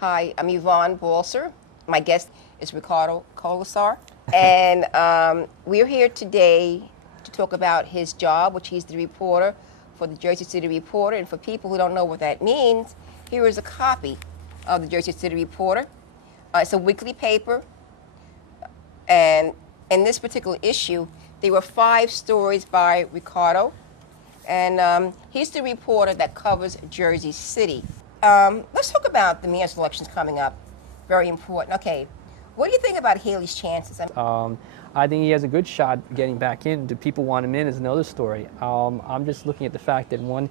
Hi, I'm Yvonne Balser. My guest is Ricardo Kaulessar. And we're here today to talk about his job, which he's the reporter for the Jersey City Reporter. And for people who don't know what that means, here is a copy of the Jersey City Reporter. It's a weekly paper. And in this particular issue, there were 5 stories by Ricardo. And he's the reporter that covers Jersey City. Let's talk about the mayor's elections coming up. Very important. Okay, what do you think about Haley's chances? I think he has a good shot getting back in. Do people want him in is another story. I'm just looking at the fact that, one,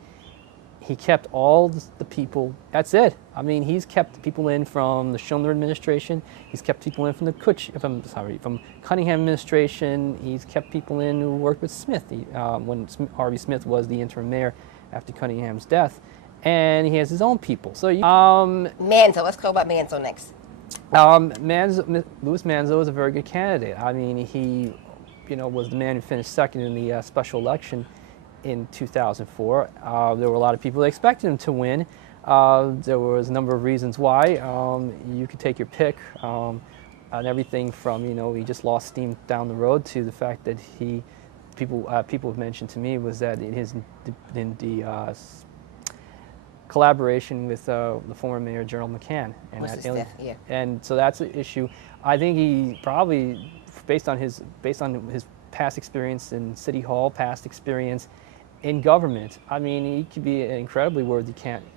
he kept all the people. That's it. I mean, he's kept people in from the Schindler administration. He's kept people in from from Cunningham administration. He's kept people in who worked with Smith when Harvey Smith was the interim mayor after Cunningham's death. And he has his own people. So Manzo. Let's go about Manzo next. Louis Manzo is a very good candidate. I mean, he, was the man who finished second in the special election in 2004. There were a lot of people that expected him to win. There was a number of reasons why. You could take your pick on everything from, he just lost steam down the road, to the fact that people have mentioned to me was that in the collaboration with the former mayor Gerald McCann, and so that's an issue. I think he probably, based on his past experience in City Hall, past experience in government, I mean, he could be an incredibly worthy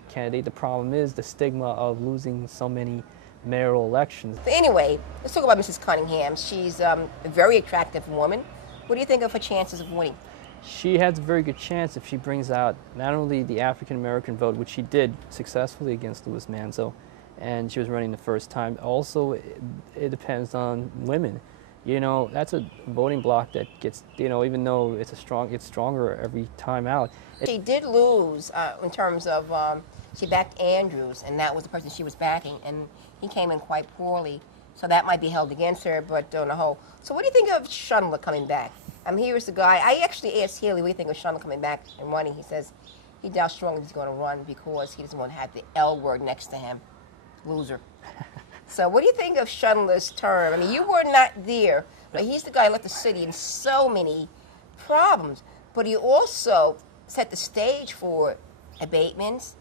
candidate. The problem is the stigma of losing so many mayoral elections. Anyway, let's talk about Mrs. Cunningham. She's a very attractive woman. What do you think of her chances of winning? She has a very good chance if she brings out not only the African-American vote, which she did successfully against Louis Manzo, and she was running the first time. Also, it depends on women. That's a voting bloc that gets, even though it's stronger every time out. She did lose in terms of, she backed Andrews, and that was the person she was backing, and he came in quite poorly. So that might be held against her, but on the whole. So what do you think of Schindler coming back? Here's the guy. I actually asked Haley, what do you think of Schindler coming back and running? He says he doubts strongly he's going to run because he doesn't want to have the L word next to him. Loser. So what do you think of Schindler's term? You were not there, but he's the guy who left the city in so many problems. But he also set the stage for abatements,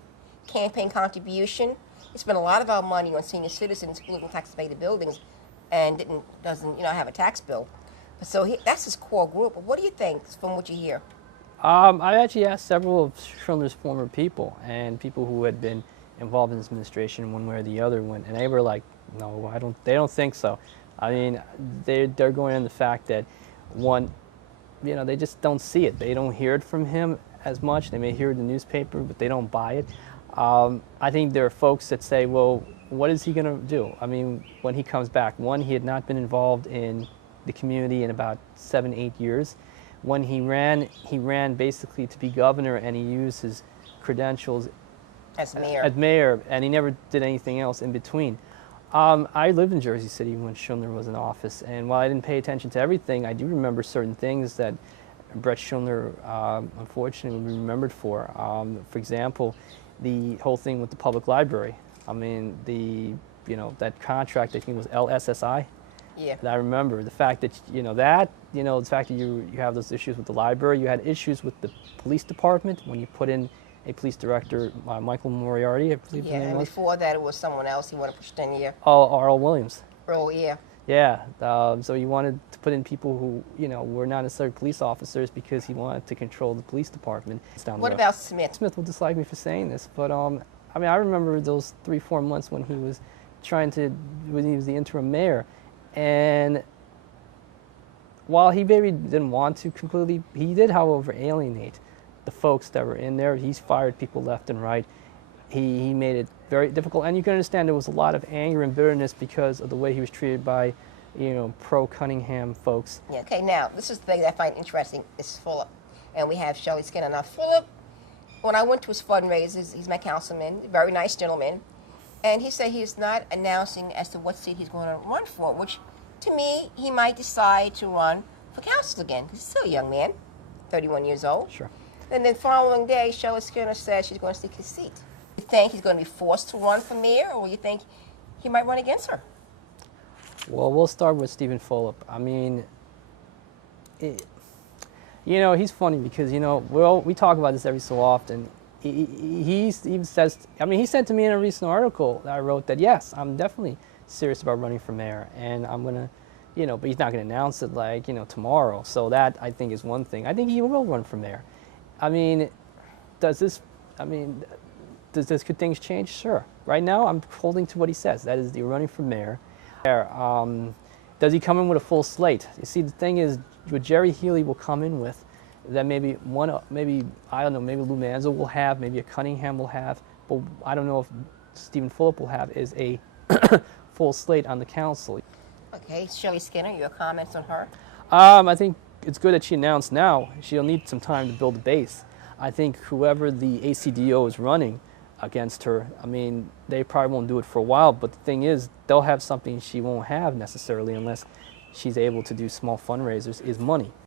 campaign contribution. He spent a lot of our money on senior citizens who live in tax-abated buildings and doesn't have a tax bill. So that's his core group. But what do you think from what you hear? I actually asked several of Schindler's former people and people who had been involved in this administration one way or the other, and they were like, no, they don't think so. I mean, they're going on the fact that, one, they just don't see it. They don't hear it from him as much. They may hear it in the newspaper, but they don't buy it. I think there are folks that say, well, what is he going to do? When he comes back, one, he had not been involved in the community in about 7-8 years. When he ran basically to be governor, and he used his credentials as mayor, and he never did anything else in between. I lived in Jersey City when Schindler was in office, and while I didn't pay attention to everything, I do remember certain things that Brett Schindler unfortunately will be remembered for. For example, the whole thing with the public library. That contract, I think it was LSSI. Yeah. I remember the fact that the fact that you have those issues with the library. You had issues with the police department when you put in a police director, Michael Moriarty, I believe. Yeah, and before that it was someone else. He wanted to push 10 years. Oh, Earl Williams. Oh, yeah. Yeah. So he wanted to put in people who were not necessarily police officers because he wanted to control the police department. What about Smith? Smith will dislike me for saying this, but I remember those 3-4 months when he was the interim mayor. And while he maybe didn't want to completely, he did, however, alienate the folks that were in there. He's fired people left and right. He made it very difficult. And you can understand there was a lot of anger and bitterness because of the way he was treated by, pro-Cunningham folks. Yeah, okay, now, this is the thing that I find interesting, is Fulop. And we have Shelley Skinner. Now, Fulop, when I went to his fundraisers, he's my councilman, very nice gentleman. And he said he's not announcing as to what seat he's going to run for, which, to me, he might decide to run for council again. He's still a young man, 31 years old. Sure. And then the following day, Shelley Skinner said she's going to seek his seat. think he's going to be forced to run for mayor, or you think he might run against her? Well, we'll start with Stephen Fulop. I mean, you know, he's funny because, you know, we talk about this every so often. He even says, I mean, he said to me in a recent article that I wrote that, yes, I'm definitely serious about running for mayor, and I'm going to, you know, but he's not going to announce it like, you know, tomorrow. So that, I think, is one thing. I think he will run for mayor. I mean, could things change? Sure. Right now, I'm holding to what he says. That is, you're running for mayor. Does he come in with a full slate? You see, the thing is, what Jerry Healy will come in with, that maybe I don't know, maybe Lou Manzo will have, maybe a Cunningham will have, but I don't know if Stephen Fulop will have, is a full slate on the council. Okay, Shirley Skinner, your comments on her? I think it's good that she announced now. She'll need some time to build a base. I think whoever the ACDO is running against her, I mean, they probably won't do it for a while, but the thing is, they'll have something she won't have necessarily unless she's able to do small fundraisers, is money.